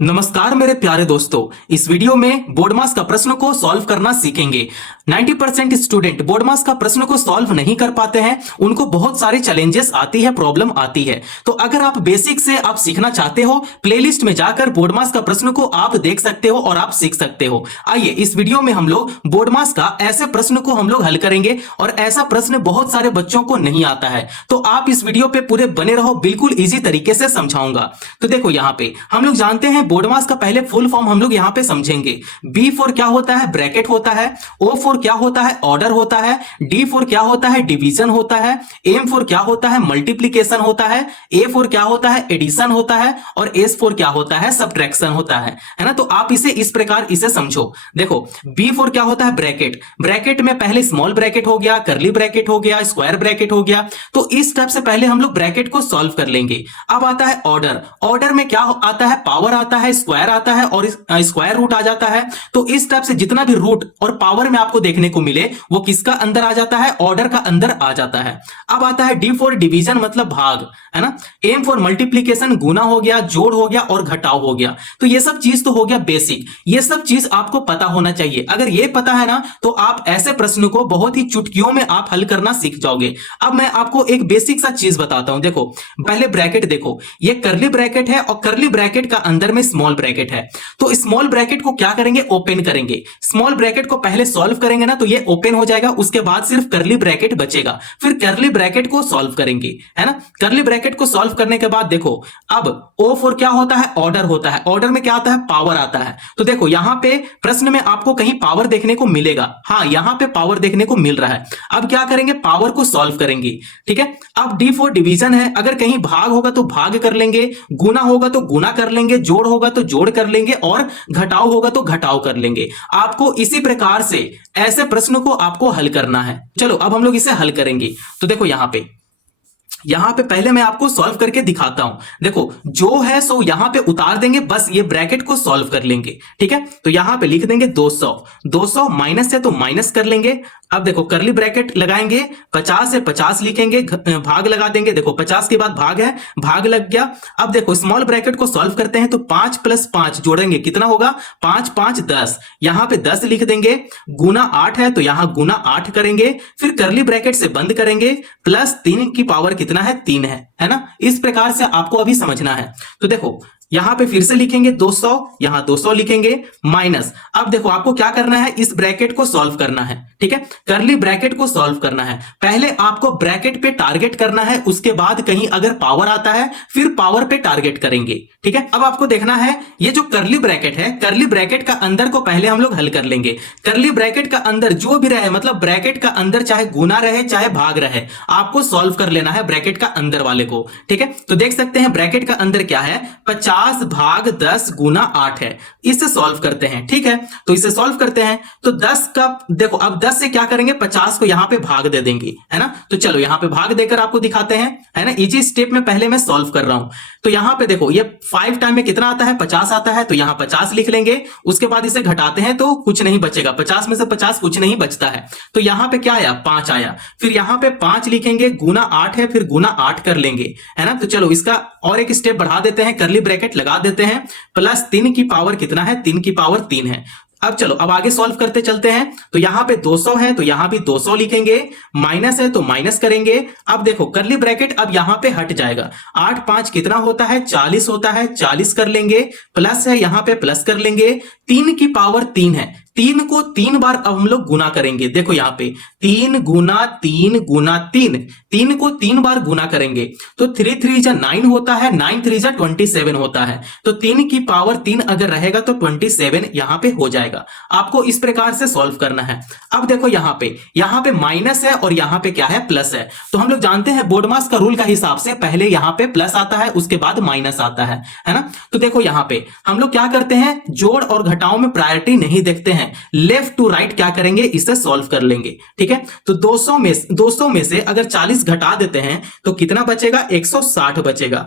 नमस्कार मेरे प्यारे दोस्तों, इस वीडियो में बोर्ड मास का प्रश्न को सॉल्व करना सीखेंगे। 90% स्टूडेंट बोर्ड मास का प्रश्न को सॉल्व नहीं कर पाते हैं, उनको बहुत सारे चैलेंजेस आती है, प्रॉब्लम आती है। तो अगर आप बेसिक से आप सीखना चाहते हो, प्लेलिस्ट में जाकर बोर्ड मास का प्रश्न को आप देख सकते हो और आप सीख सकते हो। आइए इस वीडियो में हम लोग बोर्ड मास का ऐसे प्रश्न को हम लोग हल करेंगे, और ऐसा प्रश्न बहुत सारे बच्चों को नहीं आता है। तो आप इस वीडियो पे पूरे बने रहो, बिल्कुल इजी तरीके से समझाऊंगा। तो देखो यहाँ पे हम लोग जानते हैं बोर्ड मास का पहले फुल फॉर्म हम लोग यहां पे समझेंगे। बी फॉर क्या होता है? ब्रैकेट होता है। ओ फॉर क्या होता है? ऑर्डर होता है। डी फॉर क्या होता है? डिवीजन होता है। एम फॉर क्या होता है? मल्टीप्लीकेशन होता है। ए फॉर क्या होता है? एडिशन होता है। और एस फॉर क्या होता है? सब्ट्रैक्शन होता है ना। तो आप इसे इस प्रकार इसे समझो। देखो बी फॉर क्या होता है? ब्रैकेट। ब्रैकेट में पहले स्मॉल ब्रैकेट हो गया, करली ब्रैकेट हो गया, स्क्वायर ब्रैकेट हो गया। तो इस स्टेप से पहले हम लोग ब्रैकेट को सॉल्व कर लेंगे। अब आता है ऑर्डर। ऑर्डर में क्या आता है? पावर आता है, स्क्वायर आता है और स्क्वायर रूट आ जाता है। तो इस टाइप से जितना भी रूट और पावर में आपको देखने को मिले वो किसका अंदर आ जाता है? ऑर्डर का अंदर आ जाता है। अब आता है डी फॉर डिवीजन, मतलब भाग, है ना। एम फॉर मल्टीप्लीकेशन, गुना हो गया, जोड़ हो गया और घटाव हो गया। तो ये सब चीज तो हो गया बेसिक, ये सब चीज आपको पता होना चाहिए। अगर ये पता है ना तो आप ऐसे प्रश्न को बहुत ही चुटकियों में आप हल करना सीख जाओगे। अब मैं आपको एक बेसिक सा चीज बताता हूं। देखो पहले ब्रैकेट देखो, ये करली ब्रैकेट है और करली ब्रैकेट का अंदर में स्मॉल ब्रैकेट है। तो स्मॉल ब्रैकेट को क्या करेंगे? ओपन करेंगे। स्मॉल ब्रैकेट को पहले सॉल्व करेंगे ना तो ये ओपन हो जाएगा, उसके बाद सिर्फ करली ब्रैकेट बचेगा। फिर करली ब्रैकेट को सॉल्व करेंगे, है ना। करली ब्रैकेट को सॉल्व करने के बाद देखो अब ओ फॉर क्या होता है? ऑर्डर होता है। ऑर्डर में क्या आता है? पावर आता है। तो देखो यहां पे प्रश्न में आपको कहीं पावर देखने को मिलेगा, हाँ यहां पे पावर देखने को मिल रहा है। अब क्या करेंगे? पावर को सॉल्व करेंगे, ठीक है। अब डी फॉर डिवीजन है, अगर कहीं भाग होगा तो भाग कर लेंगे, गुना होगा तो गुना कर लेंगे, जोड़ होगा तो जोड़ कर लेंगे और घटाव होगा तो घटाव कर लेंगे। आपको इसी प्रकार से ऐसे प्रश्नों को आपको हल करना है। चलो अब हम लोग इसे हल करेंगे। तो देखो यहां पे पहले मैं आपको सॉल्व करके दिखाता हूं। देखो जो है सो यहां पे उतार देंगे, बस ये ब्रैकेट को सॉल्व कर लेंगे, ठीक है। तो यहां पे लिख देंगे 200। 200 माइनस है तो माइनस कर लेंगे। अब देखो करली ब्रैकेट लगाएंगे, 50 है 50 लिखेंगे, भाग लगा देंगे। देखो 50 के बाद भाग है, भाग लग गया। अब देखो स्मॉल ब्रैकेट को सॉल्व करते हैं तो 5 + 5 जोड़ेंगे, कितना होगा? 5 × 5 = 10। यहां पे 10 लिख देंगे। गुना 8 है तो यहां गुना 8 करेंगे, फिर करली ब्रैकेट से बंद करेंगे, प्लस 3 की पावर कितना है? 3 है ना। इस प्रकार से आपको अभी समझना है। तो देखो यहां पे फिर से लिखेंगे 200, यहां 200 लिखेंगे, माइनस। अब देखो आपको क्या करना है? इस ब्रैकेट को सॉल्व करना है, ठीक है। करली ब्रैकेट को सॉल्व करना है। पहले आपको ब्रैकेट पे टारगेट करना है, उसके बाद कहीं अगर पावर आता है फिर पावर पे टारगेट करेंगे, ठीक है। अब आपको देखना है ये जो करली ब्रैकेट है, करली ब्रैकेट का अंदर को पहले हम लोग हल कर लेंगे। करली ब्रैकेट का अंदर जो भी रहे, मतलब ब्रैकेट का अंदर चाहे गुना रहे चाहे भाग रहे, आपको सॉल्व कर लेना है ब्रैकेट का अंदर वाले को, ठीक है। तो देख सकते हैं ब्रैकेट का अंदर क्या है? 50 भाग 10 गुना 8 है। इसे सॉल्व करते हैं, ठीक है। तो इसे सॉल्व करते हैं तो 10 का देखो, अब 10 से क्या करेंगे? 50 को यहां पे भाग दे देंगे, है ना। तो चलो यहां पे भाग देकर आपको दिखाते हैं, है ना। इजी स्टेप में पहले मैं सॉल्व कर रहा हूं। तो यहां पे देखो ये 5 टाइम में कितना आता है? 50 आता है। तो यहां 50 लिख लेंगे, उसके बाद इसे घटाते हैं तो कुछ नहीं बचेगा, 50 में से 50 कुछ नहीं बचता है। तो यहां पे क्या आया? 5 आया। फिर यहां पे 5 लिखेंगे, गुना 8 है, फिर गुना 8 कर लेंगे, है ना। तो चलो इसका और एक स्टेप बढ़ा देते हैं, करली ब्रैकेट लगा देते हैं, प्लस 3 की पावर कितना है? 3 की पावर 3 है। अब चलो अब आगे सॉल्व करते चलते हैं। तो यहां पे 200 है तो यहां भी 200 लिखेंगे, माइनस है तो माइनस करेंगे। अब देखो करली ब्रैकेट अब यहां पे हट जाएगा। 8 × 5 कितना होता है? 40 होता है, 40 कर लेंगे, प्लस है यहां पे प्लस कर लेंगे। 3 की पावर 3 है, 3 को 3 बार अब हम लोग गुना करेंगे। देखो यहां पे 3 गुना 3 गुना 3, 3 को 3 बार गुना करेंगे तो 3 3 जा 9 होता है, 9 3 जा 27 होता है। तो 3 की पावर 3 अगर रहेगा तो 27 यहां पे हो जाएगा। आपको इस प्रकार से सॉल्व करना है। अब देखो यहां पे माइनस है और यहां पे क्या है? प्लस है। तो हम लोग जानते हैं बोर्ड मास का रूल का हिसाब से पहले यहां पे प्लस आता है, उसके बाद माइनस आता है ना। तो देखो यहां पे हम लोग क्या करते हैं? जोड़ और घटाव में प्रायोरिटी नहीं देखते हैं, लेफ्ट टू राइट क्या करेंगे? इसे सॉल्व कर लेंगे, ठीक है। तो 200 में से अगर 40 घटा देते हैं तो कितना बचेगा? 160 बचेगा।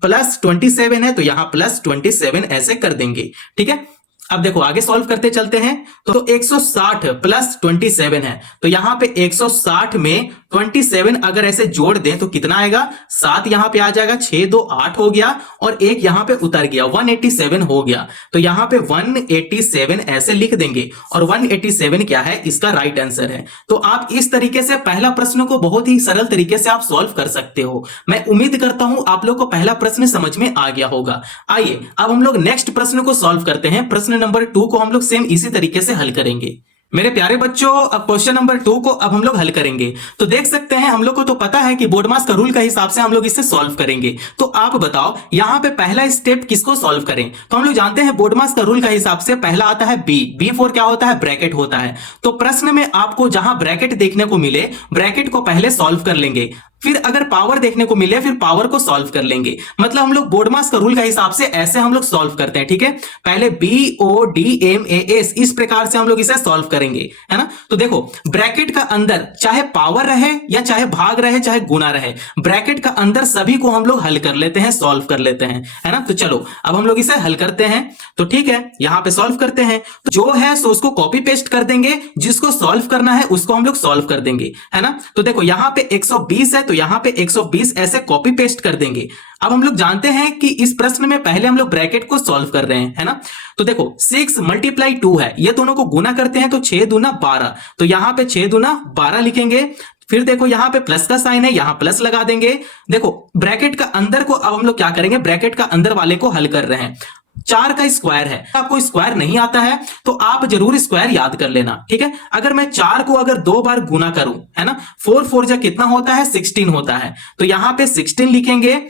प्लस 27 है तो यहां प्लस 27 ऐसे कर देंगे, ठीक है। अब देखो आगे सॉल्व करते चलते हैं। तो 160 + 27 है तो यहां पे 160 में 27 अगर ऐसे जोड़ दें तो कितना आएगा, 7 यहां पे आ जाएगा, 6 2 8 हो गया और एक यहां पे उतर गया, 187 हो गया। तो यहां पे 187 ऐसे लिख देंगे और 187 क्या है, इसका राइट आंसर है। तो आप इस तरीके से पहला प्रश्न को बहुत ही सरल तरीके से आप सॉल्व कर सकते हो। मैं उम्मीद करता हूं आप लोग को पहला प्रश्न समझ में आ गया होगा। आइए अब हम लोग नेक्स्ट प्रश्न को सॉल्व करते हैं। प्रश्न नंबर 2 को हम लोग सेम इसी तरीके से हल करेंगे। मेरे प्यारे बच्चों, अब क्वेश्चन नंबर 2 को अब हम लोग हल करेंगे। तो देख सकते हैं हम लोग को तो पता है कि बोर्डमास का रूल का हिसाब से हम लोग इसे सॉल्व करेंगे। तो आप बताओ यहां पे पहला स्टेप किसको सॉल्व करें। तो हम लोग जानते हैं बोर्डमास का रूल का हिसाब से पहला आता है बी फॉर क्या होता है, ब्रैकेट होता है। तो प्रश्न में आपको जहां ब्रैकेट देखने को मिले ब्रैकेट को पहले सॉल्व कर लेंगे, फिर अगर पावर देखने को मिले फिर पावर को सॉल्व कर लेंगे। मतलब हम लोग बोर्डमास का रूल का हिसाब से ऐसे हम लोग सॉल्व करते हैं, ठीक है। पहले BODMAS इस प्रकार से हम लोग इसे सॉल्व करेंगे, है ना। तो देखो ब्रैकेट का अंदर चाहे पावर रहे या चाहे भाग रहे चाहे गुना रहे, ब्रैकेट का अंदर सभी को हम लोग हल कर लेते हैं, सॉल्व कर लेते हैं, है ना। तो चलो अब हम लोग इसे हल करते हैं। तो ठीक है, यहां पे सॉल्व करते हैं। तो जो है सो उसको कॉपी पेस्ट कर देंगे, जिसको सॉल्व करना है उसको हम लोग सॉल्व कर देंगे, है ना। तो देखो यहां पे 120 है तो यहां पे 120 ऐसे कॉपी पेस्ट कर देंगे। अब हम लोग जानते हैं कि इस प्रश्न में पहले हम लोग ब्रैकेट को सॉल्व कर रहे हैं, है ना। तो देखो 6 × 2 है, ये दोनों को गुना करते हैं तो 6 दूना 12, तो यहां पे 6 दूना 12 लिखेंगे। फिर देखो यहां पे प्लस का साइन है, यहां प्लस लगा देंगे। देखो ब्रैकेट का अंदर को अब हम लोग क्या करेंगे, ब्रैकेट का अंदर वाले को हल कर रहे हैं। 4 का स्क्वायर है, आपको स्क्वायर नहीं आता है तो आप जरूर स्क्वायर याद कर लेना, ठीक है। अगर मैं 4 को अगर 2 बार गुना करूं, है ना, 4 4 जा कितना होता है, 16 होता है। तो यहां पे 16 लिखेंगे,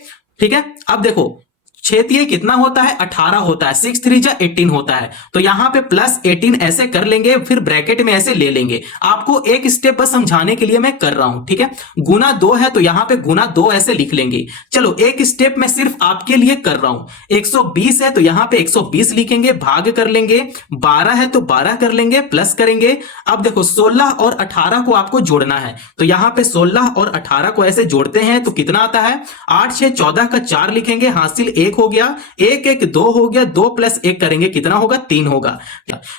ठीक है। अब देखो 6 कितना होता है, 18 होता है, 6 3 जा 18 होता है। तो यहां पे प्लस 18 ऐसे कर लेंगे, फिर ब्रैकेट में ऐसे ले लेंगे। आपको एक स्टेप बस समझाने के लिए मैं कर रहा हूं, ठीक है। गुना 2 है तो यहां पे गुना 2 ऐसे लिख लेंगे। चलो एक स्टेप मैं सिर्फ आपके लिए कर रहा हूं। 120 है तो यहां पे 120 लिखेंगे, भाग कर लेंगे। 12 है तो 12 कर लेंगे, प्लस करेंगे। अब देखो 16 और 18 को आपको जोड़ना है, तो यहां पे 16 और 18 को ऐसे जोड़ते हैं तो कितना आता है, 8 6 14 का 4 लिखेंगे, हासिल 1 हो गया, 1 1 2 हो गया, 2 + 1 करेंगे कितना होगा, 3 होगा।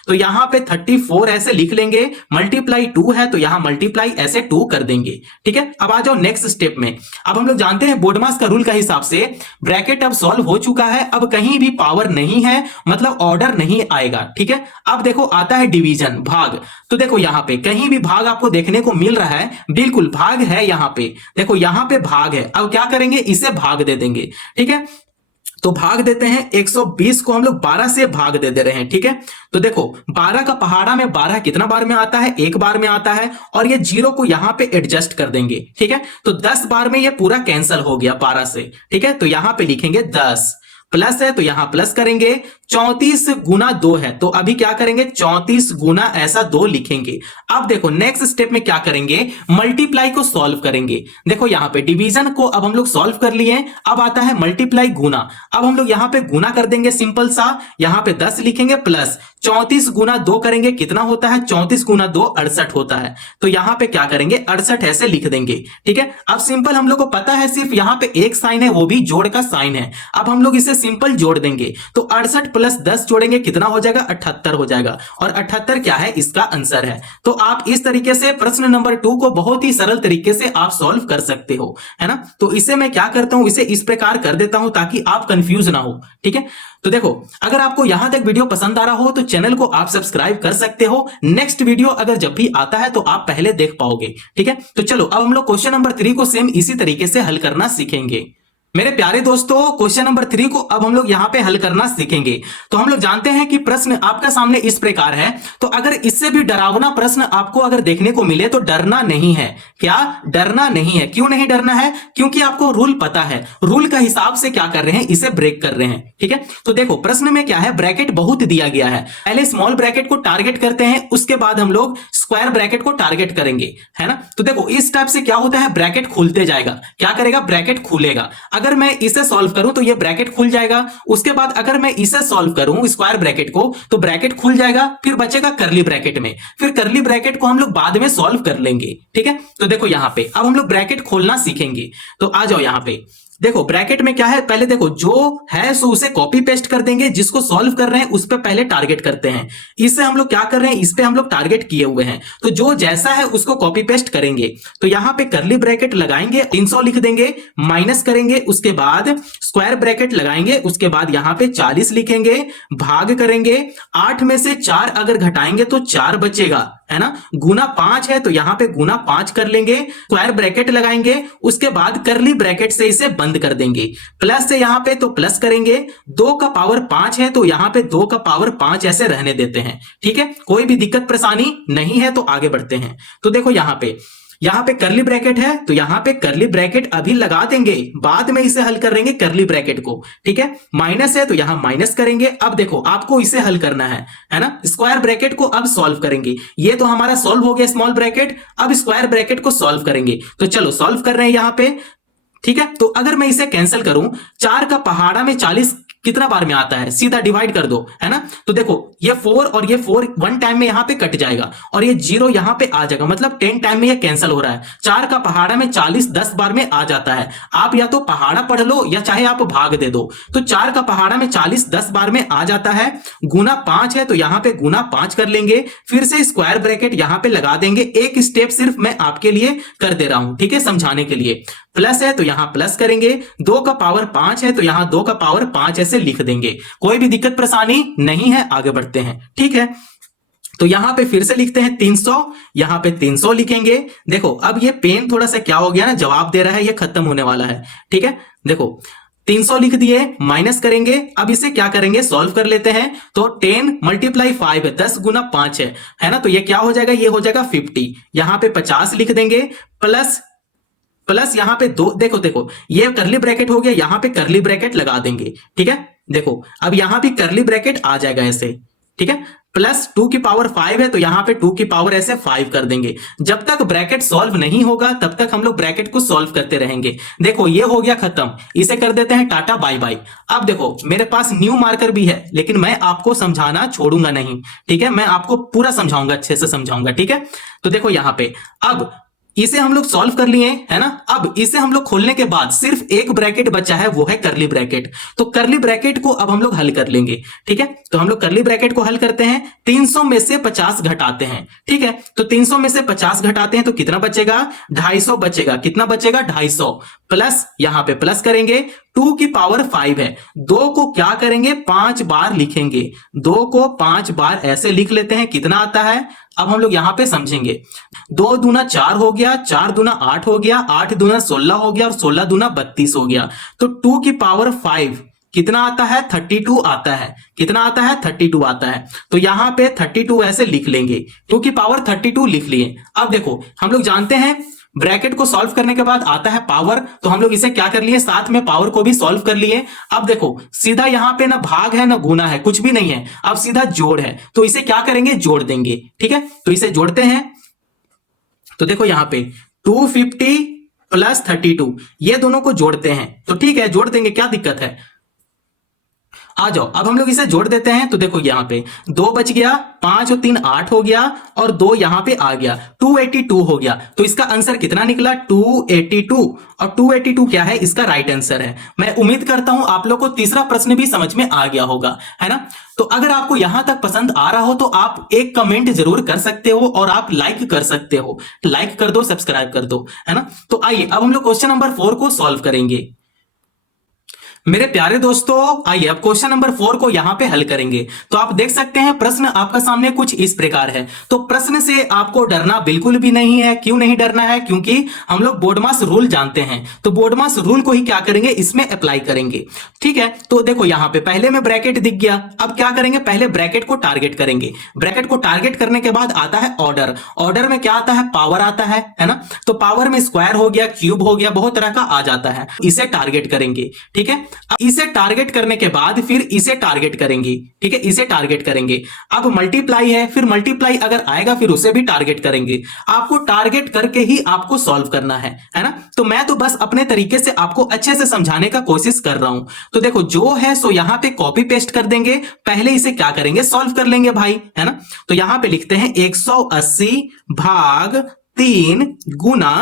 तो यहां पे 34 ऐसे लिख लेंगे। मल्टीप्लाई 2 है तो यहां मल्टीप्लाई ऐसे 2 कर देंगे, ठीक है। अब आ जाओ नेक्स्ट स्टेप में। अब हम लोग जानते हैं बोर्डमास का रूल का हिसाब से ब्रैकेट अब सॉल्व हो चुका है, अब कहीं भी पावर नहीं है, मतलब ऑर्डर नहीं आएगा, ठीक है। अब देखो आता है डिवीजन, भाग। तो देखो यहां पे कहीं भी भाग आपको देखने को मिल रहा है, बिल्कुल भाग है यहां पे। देखो यहां पे भाग है, अब क्या करेंगे, इसे भाग दे देंगे, ठीक है। तो भाग देते हैं, 120 को हम लोग 12 से भाग दे रहे हैं, ठीक है। तो देखो 12 का पहाड़ा में 12 कितना बार में आता है, एक बार में आता है, और ये 0 को यहां पे एडजस्ट कर देंगे, ठीक है। तो 10 बार में ये पूरा कैंसिल हो गया 12 से, ठीक है। तो यहां पे लिखेंगे 10, प्लस है तो यहां प्लस करेंगे। 34 गुना 2 है तो अभी क्या करेंगे, 34 गुना ऐसा 2 लिखेंगे। अब देखो नेक्स्ट स्टेप में क्या करेंगे, मल्टीप्लाई को सॉल्व करेंगे। देखो यहां पे डिवीजन को अब हम लोग सॉल्व कर लिए, अब आता है मल्टीप्लाई गुना। अब हम लोग यहां पे गुना कर देंगे सिंपल सा, यहां पे 10 लिखेंगे, प्लस 34 गुना 2 करेंगे, कितना होता है, 34 गुना 2 68 होता है। तो यहां पे क्या करेंगे, 68 ऐसे लिख देंगे, ठीक है। अब सिंपल हम लोग को पता है सिर्फ यहां पे एक साइन है, वो भी जोड़ का साइन है। अब हम लोग इसे सिंपल जोड़ देंगे, तो 68 + 10 जोड़ेंगे कितना हो जाएगा, 78 हो जाएगा। और 78 क्या है, इसका आंसर है। तो आप इस तरीके से प्रश्न नंबर 2 को बहुत ही सरल तरीके से आप सॉल्व कर सकते हो, है ना। तो इसे मैं क्या करता हूं, इसे इस प्रकार कर देता हूं ताकि आप कंफ्यूज ना हो, ठीक है। तो देखो अगर आपको यहां तक वीडियो पसंद आ रहा हो तो चैनल को आप सब्सक्राइब कर सकते हो। नेक्स्ट वीडियो अगर जब भी आता है तो आप पहले देख पाओगे, ठीक है। तो चलो अब हम लोग क्वेश्चन नंबर 3 को सेम इसी तरीके से हल करना सीखेंगे। मेरे प्यारे दोस्तों, क्वेश्चन नंबर 3 को अब हम लोग यहां पे हल करना सीखेंगे। तो हम लोग जानते हैं कि प्रश्न आपका सामने इस प्रकार है। तो अगर इससे भी डरावना प्रश्न आपको अगर देखने को मिले तो डरना नहीं है। क्या डरना नहीं है, क्यों नहीं डरना है, क्योंकि आपको रूल पता है। रूल का हिसाब से क्या कर रहे हैं, इसे ब्रेक कर रहे हैं, ठीक है। तो देखो प्रश्न में क्या है, ब्रैकेट बहुत दिया गया है। पहले स्मॉल ब्रैकेट को टारगेट करते हैं, उसके बाद हम लोग स्क्वायर ब्रैकेट को टारगेट करेंगे, है ना। तो देखो इस टाइप से क्या होता है, ब्रैकेट खुलते जाएगा। क्या करेगा, ब्रैकेट खुलेगा। अगर मैं इसे सॉल्व करूं तो ये ब्रैकेट खुल जाएगा। उसके बाद अगर मैं इसे सॉल्व करूं स्क्वायर ब्रैकेट को तो ब्रैकेट खुल जाएगा, फिर बचेगा करली ब्रैकेट में। फिर करली ब्रैकेट को हम लोग बाद में सॉल्व कर लेंगे, ठीक है। तो देखो यहां पे अब हम लोग ब्रैकेट खोलना सीखेंगे। तो आ जाओ यहां पे, देखो ब्रैकेट में क्या है, पहले देखो जो है सो उसे कॉपी पेस्ट कर देंगे, जिसको सॉल्व कर रहे हैं उस पे पहले टारगेट करते हैं। इससे हम लोग क्या कर रहे हैं, इस पे हम लोग टारगेट किए हुए हैं, तो जो जैसा है उसको कॉपी पेस्ट करेंगे। तो यहां पे करली ब्रैकेट लगाएंगे, 300 लिख देंगे, माइनस करेंगे, उसके बाद स्क्वायर ब्रैकेट लगाएंगे, उसके बाद यहां पे 40 लिखेंगे, भाग करेंगे, 8 में से 4 अगर घटाएंगे तो 4 बचेगा, है ना। गुना 5 है तो यहां पे गुना 5 कर लेंगे, स्क्वायर ब्रैकेट लगाएंगे, उसके बाद करली ब्रैकेट से इसे बंद कर देंगे। प्लस से यहां पे तो प्लस करेंगे, 2 का पावर 5 है तो यहां पे 2 का पावर 5 ऐसे रहने देते हैं। ठीक है, कोई भी दिक्कत परेशानी नहीं है तो आगे बढ़ते हैं। तो देखो यहां पे करली ब्रैकेट है तो यहां पे करली ब्रैकेट अभी लगा देंगे, बाद में इसे हल कर लेंगे करली ब्रैकेट को। ठीक है, माइनस है तो यहां माइनस करेंगे। अब देखो आपको इसे हल करना है ना। स्क्वायर ब्रैकेट को अब सॉल्व करेंगे, ये तो हमारा सॉल्व हो गया स्मॉल ब्रैकेट, अब स्क्वायर ब्रैकेट को सॉल्व करेंगे। तो चलो सॉल्व कर रहे हैं यहां पे। ठीक है, तो अगर मैं इसे कैंसिल करूं, 4 का पहाड़ा में 40 कितना बार में आता है, सीधा डिवाइड कर दो, है ना। तो देखो ये 4 और ये 4 1 टाइम में यहां पे कट जाएगा और ये 0 यहां पे आ जाएगा, मतलब 10 टाइम में ये कैंसिल हो रहा है। 4 का पहाड़ा में 40 10 बार में आ जाता है। आप या तो पहाड़ा पढ़ लो या चाहे आप भाग दे दो। तो 4 का पहाड़ा में 40 10 बार में आ जाता है, गुना 5 है तो यहां पे गुना 5 कर लेंगे, फिर से स्क्वायर ब्रैकेट यहां पे लगा देंगे। एक स्टेप सिर्फ मैं आपके लिए कर दे रहा हूं, ठीक है, समझाने के लिए। प्लस है तो यहां प्लस करेंगे, 2 का पावर 5 है तो यहां 2 का पावर 5 ऐसे लिख देंगे। कोई भी दिक्कत परेशानी नहीं है, आगे बढ़ते हैं। ठीक है, तो यहां पे फिर से लिखते हैं 300, यहां पे 300 लिखेंगे। देखो अब ये पेन थोड़ा सा क्या हो गया ना, जवाब दे रहा है, ये खत्म होने वाला है। ठीक है, देखो 300 लिख दिए, माइनस करेंगे। अब इसे क्या करेंगे, सॉल्व कर लेते हैं। तो 10 मल्टीप्लाई 5 है, 10 गुना 5 है ना। तो ये क्या हो जाएगा, ये हो जाएगा 50। यहां पे 50 लिख देंगे, प्लस यहां पे 2, देखो ये करली ब्रैकेट हो गया, यहां पे करली ब्रैकेट लगा देंगे। ठीक है, देखो अब यहां भी करली ब्रैकेट आ जाएगा ऐसे। ठीक है, प्लस 2 की पावर 5 है तो यहां पे 2 की पावर ऐसे 5 कर देंगे। जब तक ब्रैकेट सॉल्व नहीं होगा तब तक हम लोग ब्रैकेट को सॉल्व करते रहेंगे। देखो ये हो गया खत्म, इसे कर देते हैं टाटा बाय बाय। अब देखो मेरे पास न्यू मार्कर भी है, लेकिन मैं आपको समझाना छोड़ूंगा नहीं। ठीक है, मैं आपको पूरा समझाऊंगा, अच्छे से समझाऊंगा। ठीक है, तो देखो यहां पे अब इसे हम लोग सॉल्व कर लिए, है ना। अब इसे हम लोग खोलने के बाद सिर्फ एक ब्रैकेट बचा है, वो है करली ब्रैकेट। तो करली ब्रैकेट को अब हम लोग हल कर लेंगे। ठीक है, तो हम लोग करली ब्रैकेट को हल करते हैं, 300 में से 50 घटाते हैं। ठीक है, तो 300 में से 50 घटाते हैं तो कितना बचेगा, 250 बचेगा। कितना बचेगा, 250। प्लस यहां पे प्लस करेंगे, 2 की पावर 5 है, 2 को क्या करेंगे, 5 बार लिखेंगे। 2 को 5 बार ऐसे लिख लेते हैं, कितना आता है। अब हम लोग यहां पे समझेंगे, 2 दूना 4 हो गया, 4 दूना 8 हो गया, 8 दूना 16 हो गया और 16 दूना 32 हो गया। तो 2 की पावर 5 कितना आता है, 32 आता है। कितना आता है, 32 आता है। तो यहां पे 32 ऐसे लिख लेंगे, 2 की पावर 32 लिख लिए। अब देखो हम लोग जानते हैं ब्रैकेट को सॉल्व करने के बाद आता है पावर, तो हम लोग इसे क्या कर लिए, साथ में पावर को भी सॉल्व कर लिए। अब देखो सीधा यहां पे ना भाग है ना गुना है, कुछ भी नहीं है, अब सीधा जोड़ है। तो इसे क्या करेंगे, जोड़ देंगे। ठीक है, तो इसे जोड़ते हैं। तो देखो यहां पे 250 प्लस 32, ये दोनों को जोड़ते हैं। तो ठीक है, जोड़ देंगे, क्या दिक्कत है। आ जाओ अब हम लोग इसे जोड़ देते हैं। तो देखो यहां पे 2 बच गया, 5 और 3 8 हो गया और 2 यहां पे आ गया, 282 हो गया। तो इसका आंसर कितना निकला, 282। और 282 क्या है, इसका राइट आंसर है। मैं उम्मीद करता हूं आप लोग को तीसरा प्रश्न भी समझ में आ गया होगा, है ना। तो अगर आपको यहां तक पसंद आ रहा हो तो आप एक कमेंट जरूर कर सकते हो और आप लाइक कर सकते हो। लाइक कर दो, सब्सक्राइब कर दो, है ना। तो आइए अब हम लोग क्वेश्चन नंबर 4 को सॉल्व करेंगे। मेरे प्यारे दोस्तों आइए अब क्वेश्चन नंबर 4 को यहां पे हल करेंगे। तो आप देख सकते हैं प्रश्न आपका सामने कुछ इस प्रकार है। तो प्रश्न से आपको डरना बिल्कुल भी नहीं है। क्यों नहीं डरना है, क्योंकि हम लोग बोडमास रूल जानते हैं। तो बोडमास रूल को ही क्या करेंगे, इसमें अप्लाई करेंगे। ठीक है, तो देखो यहां पे पहले में ब्रैकेट दिख गया। अब क्या करेंगे, पहले ब्रैकेट को टारगेट करेंगे। ब्रैकेट को टारगेट करने के बाद आता है ऑर्डर। ऑर्डर में क्या आता है, पावर आता है ना। तो पावर में स्क्वायर हो गया, क्यूब हो गया, बहुत तरह का आ जाता है। इसे टारगेट करेंगे। ठीक है, इसे टारगेट करने के बाद फिर इसे टारगेट करेंगे। ठीक है, इसे टारगेट करेंगे। अब मल्टीप्लाई है, फिर मल्टीप्लाई अगर आएगा फिर उसे भी टारगेट करेंगे। आपको टारगेट करके ही आपको सॉल्व करना है ना। तो मैं तो बस अपने तरीके से आपको अच्छे से समझाने का कोशिश कर रहा हूं। तो देखो जो है सो यहां पे कॉपी पेस्ट कर देंगे। पहले इसे क्या करेंगे, सॉल्व कर लेंगे भाई, है ना। तो यहां पे लिखते हैं 180 भाग 3 गुना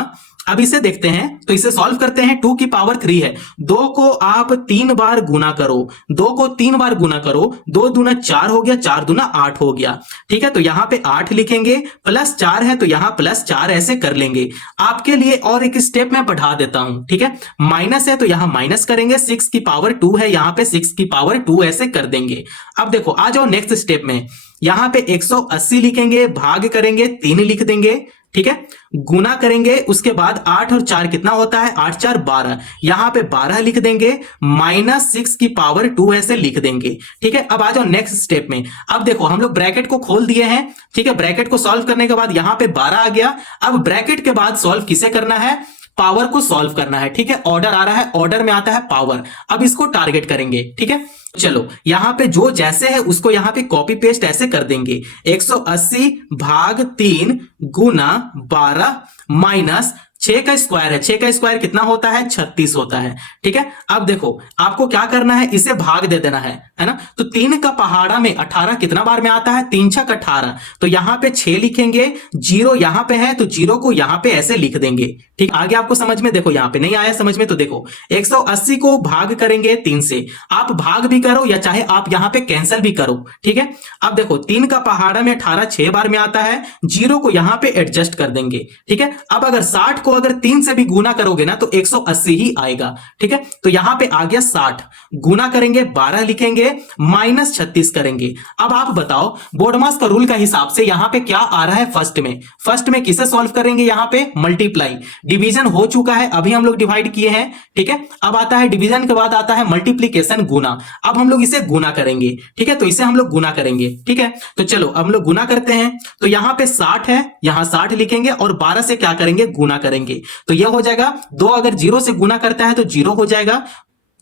अब इसे देखते हैं, तो इसे सॉल्व करते हैं। 2 की पावर 3 है, 2 को आप 3 बार गुना करो, 2 को 3 बार गुना करो, 2 दूना 4 हो गया, 4 दूना 8 हो गया। ठीक है, तो यहां पे 8 लिखेंगे, प्लस 4 है तो यहां प्लस 4 ऐसे कर लेंगे। आपके लिए और एक स्टेप मैं बढ़ा देता हूं, ठीक है, माइनस है तो यहां माइनस करेंगे, 6 की पावर 2 है, यहां पे 6 की पावर 2 ऐसे कर देंगे। अब देखो आ जाओ नेक्स्ट स्टेप में, यहां पे 180 लिखेंगे, भाग करेंगे 3 लिख देंगे, ठीक है, गुना करेंगे, उसके बाद 8 और 4 कितना होता है, 8 4 12, यहां पे 12 लिख देंगे, माइनस 6 की पावर 2 ऐसे लिख देंगे। ठीक है, अब आ जाओ नेक्स्ट स्टेप में। अब देखो हम लोग ब्रैकेट को खोल दिए हैं, ठीक है, ब्रैकेट को सॉल्व करने के बाद यहां पे 12 आ गया। अब ब्रैकेट के बाद सॉल्व किसे करना है, पावर को सॉल्व करना है। ठीक है, ऑर्डर आ रहा है, ऑर्डर में आता है पावर। अब इसको टारगेट करेंगे, ठीक है, चलो यहां पे जो जैसे है उसको यहां पे कॉपी पेस्ट ऐसे कर देंगे, 180 भाग 3 गुना 12 माइनस 6 का स्क्वायर है, 6 का स्क्वायर कितना होता है, 36 होता है। ठीक है, अब देखो आपको क्या करना है, इसे भाग दे देना है ना। तो 3 का पहाड़ा में 18 कितना बार में आता है, 3 6 18, तो यहां पे 6 लिखेंगे, 0 यहां पे है तो 0 को यहां पे ऐसे लिख देंगे। ठीक, आगे आपको समझ में, देखो यहां पे नहीं आया समझ में, तो देखो 180 को भाग करेंगे 3 से, आप भाग भी करो या चाहे आप यहां पे कैंसिल भी करो। ठीक है, अब देखो 3 का पहाड़ा में 18 6 बार में आता है, 0 को यहां पे एडजस्ट कर देंगे। ठीक है, अब अगर 60 को अगर 3 से भी गुना करोगे ना तो 180 ही आएगा। ठीक है, तो यहां पे आ गया 60, गुना करेंगे 12 लिखेंगे, माइनस 36 करेंगे। अब आप बताओ बोर्डमास का रूल का हिसाब से यहां पे क्या आ रहा है, फर्स्ट में किसे सॉल्व करेंगे, यहां पे मल्टीप्लाई, डिवीजन हो चुका है, अभी हम लोग डिवाइड किए हैं। ठीक है, अब आता है डिवीजन के बाद आता है मल्टीप्लीकेशन, गुना। अब हम लोग इसे गुना करेंगे, ठीक है, तो इसे हम लोग गुना करेंगे। ठीक है, तो चलो हम लोग गुना करते हैं, तो यहां पे 60 है, यहां 60 लिखेंगे और 12 से क्या करेंगे, गुना करेंगे, तो यह हो जाएगा 2 अगर 0 से गुना करता है तो 0 हो जाएगा,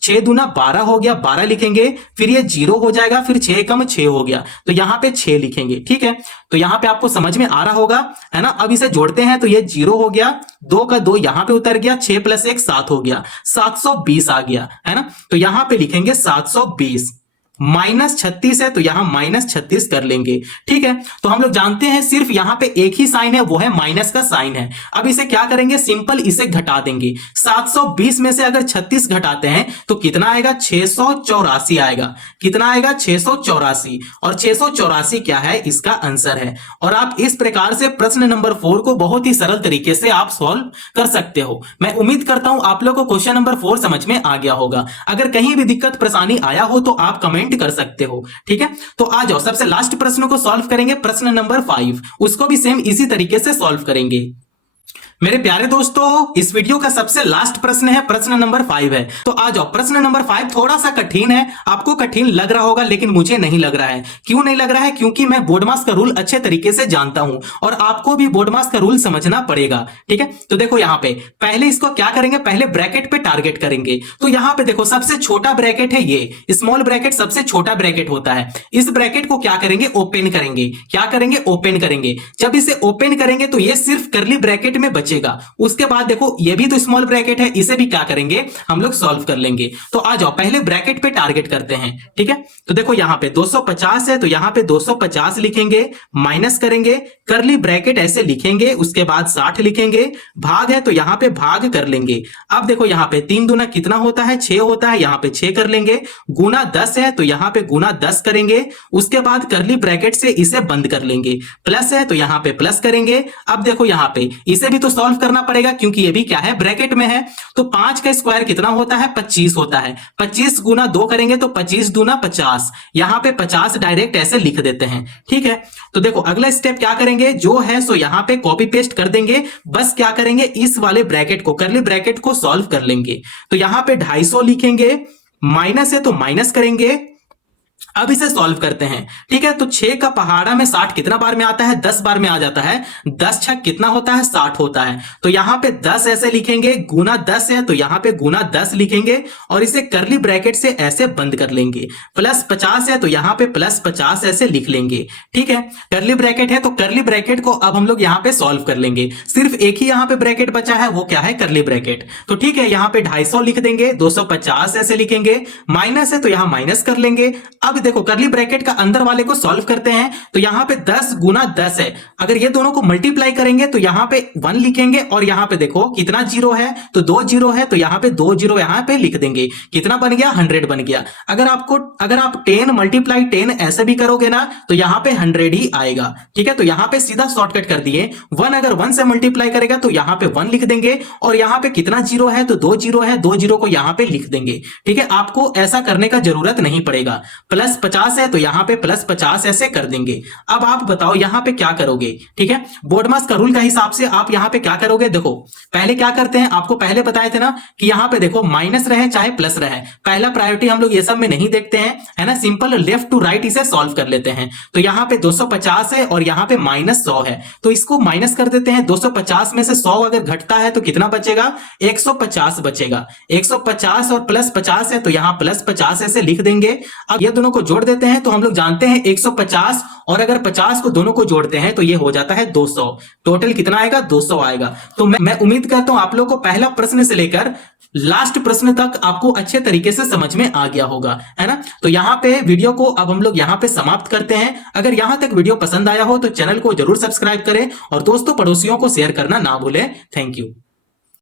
6 दूना 12 हो गया, 12 लिखेंगे, फिर ये 0 हो जाएगा, फिर 6 कम 6 हो गया, तो यहां पे 6 लिखेंगे। ठीक है, तो यहां पे आपको समझ में आ रहा होगा, है ना। अब इसे जोड़ते हैं तो ये 0 हो गया, 2 का 2 यहां पे उतर गया, 6 + 1 7 हो गया, 720 आ गया, है ना। तो यहां पे लिखेंगे 720, माइनस 36 है तो यहां माइनस 36 कर लेंगे। ठीक है, तो हम लोग जानते हैं सिर्फ यहां पे एक ही साइन है, वो है माइनस का साइन है। अब इसे क्या करेंगे, सिंपल इसे घटा देंगे, 720 में से अगर 36 घटाते हैं तो कितना आएगा, 684 आएगा। कितना आएगा, 684, और 684 क्या है, इसका आंसर है। और आप इस प्रकार से प्रश्न नंबर 4 को बहुत ही सरल तरीके से आप सॉल्व कर सकते हो। मैं उम्मीद करता हूं आप लोगों को क्वेश्चन नंबर 4 समझ में आ गया होगा। अगर कहीं भी दिक्कत परेशानी आया हो तो आप कमेंट कर सकते हो। ठीक है, तो आ जाओ सबसे लास्ट प्रश्न को सॉल्व करेंगे, प्रश्न नंबर 5, उसको भी सेम इसी तरीके से सॉल्व करेंगे। मेरे प्यारे दोस्तों, इस वीडियो का सबसे लास्ट प्रश्न है, प्रश्न नंबर 5 है। तो आ जाओ, प्रश्न नंबर 5 थोड़ा सा कठिन है, आपको कठिन लग रहा होगा लेकिन मुझे नहीं लग रहा है। क्यों नहीं लग रहा है, क्योंकि मैं बोर्डमास का रूल अच्छे तरीके से जानता हूं और आपको भी बोर्डमास का रूल समझना पड़ेगा। ठीक है, तो देखो यहां पे पहले इसको क्या करेंगे, पहले ब्रैकेट पे टारगेट करेंगे। तो यहां पे देखो सबसे छोटा ब्रैकेट है, ये स्मॉल ब्रैकेट सबसे छोटा ब्रैकेट होता है। इस ब्रैकेट को क्या करेंगे, ओपन करेंगे। क्या करेंगे, ओपन करेंगे। जब इसे ओपन करेंगे तो ये सिर्फ करली ब्रैकेट में बचेगा। उसके बाद देखो ये भी तो स्मॉल ब्रैकेट है, इसे भी क्या करेंगे, हम लोग सॉल्व कर लेंगे। तो आ जाओ पहले ब्रैकेट पे टारगेट करते हैं। ठीक है, तो देखो यहां पे 250 है तो यहां पे 250 लिखेंगे, माइनस करेंगे, करली ब्रैकेट ऐसे लिखेंगे, उसके बाद 60 लिखेंगे, भाग है तो यहां पे भाग कर लेंगे। अब देखो यहां पे 3 दूना कितना होता है, 6 होता है, यहां पे 6 कर लेंगे, गुना 10 है तो यहां पे गुना 10 करेंगे, उसके बाद करली ब्रैकेट से इसे बंद कर लेंगे, प्लस है तो यहां पे प्लस करेंगे। अब देखो यहां पे इसे भी तो सॉल्व करना पड़ेगा क्योंकि ये भी क्या है, ब्रैकेट में है। तो 5 का स्क्वायर कितना होता है, 25 होता है, 25 गुना 2 करेंगे तो 25 दूना 50, यहां पे 50 डायरेक्ट ऐसे लिख देते हैं। ठीक है, तो देखो अगला स्टेप क्या करेंगे, जो है सो यहां पे कॉपी पेस्ट कर देंगे, बस क्या करेंगे, इस वाले ब्रैकेट को, करली ब्रैकेट को सॉल्व कर लेंगे। तो यहां पे 250 लिखेंगे, माइनस है तो माइनस करेंगे। अब इसे सॉल्व करते हैं। ठीक है, तो 6 का पहाड़ा में 60 कितना बार में आता है, 10 बार में आ जाता है, 10 6 कितना होता है, 60 होता है। तो यहां पे 10 ऐसे लिखेंगे, गुना 10 है तो यहां पे गुना 10 लिखेंगे और इसे करली ब्रैकेट से ऐसे बंद कर लेंगे, प्लस 50 है तो यहां पे प्लस 50 ऐसे लिख लेंगे। ठीक है, करली ब्रैकेट है तो करली ब्रैकेट को अब हम लोग यहां पे सॉल्व कर लेंगे। सिर्फ एक ही यहां पे ब्रैकेट बचा है, वो क्या है, करली ब्रैकेट। तो ठीक है, यहां पे 250 लिख देंगे, 250 ऐसे लिखेंगे, माइनस है तो यहां माइनस कर लेंगे। अब देखो करली ब्रैकेट का अंदर वाले को सॉल्व करते हैं तो यहाँ पे 10 गुना 10 है। अगर ये दोनों को मल्टीप्लाई करेंगे तो यहाँ पे 1 लिखेंगे और यहाँ पे देखो कितना जीरो है तो 2 जीरो है तो यहाँ पे 2 जीरो यहाँ पे लिख देंगे। कितना बन गया? 100 बन गया। अगर आप 10 मल्टीप्लाई 10 ऐसे भी करोगे ना तो यहाँ पे 100 ही आएगा। ठीक है, तो यहाँ पे सीधा शॉर्टकट कर दिए। 1 अगर 1 से मल्टीप्लाई करेगा तो यहाँ पे 1 लिख देंगे और यहाँ पे कितना जीरो है तो 2 जीरो है, 2 जीरो को यहाँ पे लिख देंगे। ठीक है, आपको ऐसा करने का जरूरत नहीं पड़ेगा। प्लस 50 है तो यहाँ पे प्लस 50 ऐसे कर देंगे। अब आप बताओ यहाँ पे क्या करोगे? ठीक है, बोर्डमास का रूल का हिसाब से आप यहाँ पे क्या करोगे? देखो पहले क्या करते हैं, आपको पहले बताए थे ना कि यहाँ पे देखो माइनस रहे चाहे प्लस रहे, पहला प्रायोरिटी हम लोग ये सब में नहीं देखते हैं, है ना। सिंपल लेफ्ट टू राइट इसे सॉल्व कर लेते हैं। तो यहाँ पे 250 है और यहाँ पे माइनस 100 है तो इसको माइनस कर देते हैं। 250 में से 100 अगर घटता है तो कितना बचेगा? 150 बचेगा। 150 और प्लस 50 है तो यहाँ प्लस 50 ऐसे लिख देंगे। अब ये दोनों को जोड़ देते हैं तो हम लोग जानते हैं 150 और अगर 50 को दोनों को जोड़ते हैं तो ये हो जाता है 200। टोटल कितना आएगा? 200 आएगा। तो मैं उम्मीद करता हूं आप लोग को पहला प्रश्न से लेकर लास्ट प्रश्न तक आपको अच्छे तरीके से समझ में आ गया होगा, है ना। तो यहाँ पे वीडियो को अब हम लोग यहाँ पे समाप्त करते हैं। अगर यहाँ तक वीडियो पसंद आया हो तो चैनल को जरूर सब्सक्राइब करें और दोस्तों पड़ोसियों को शेयर करना ना भूलें। Thank you.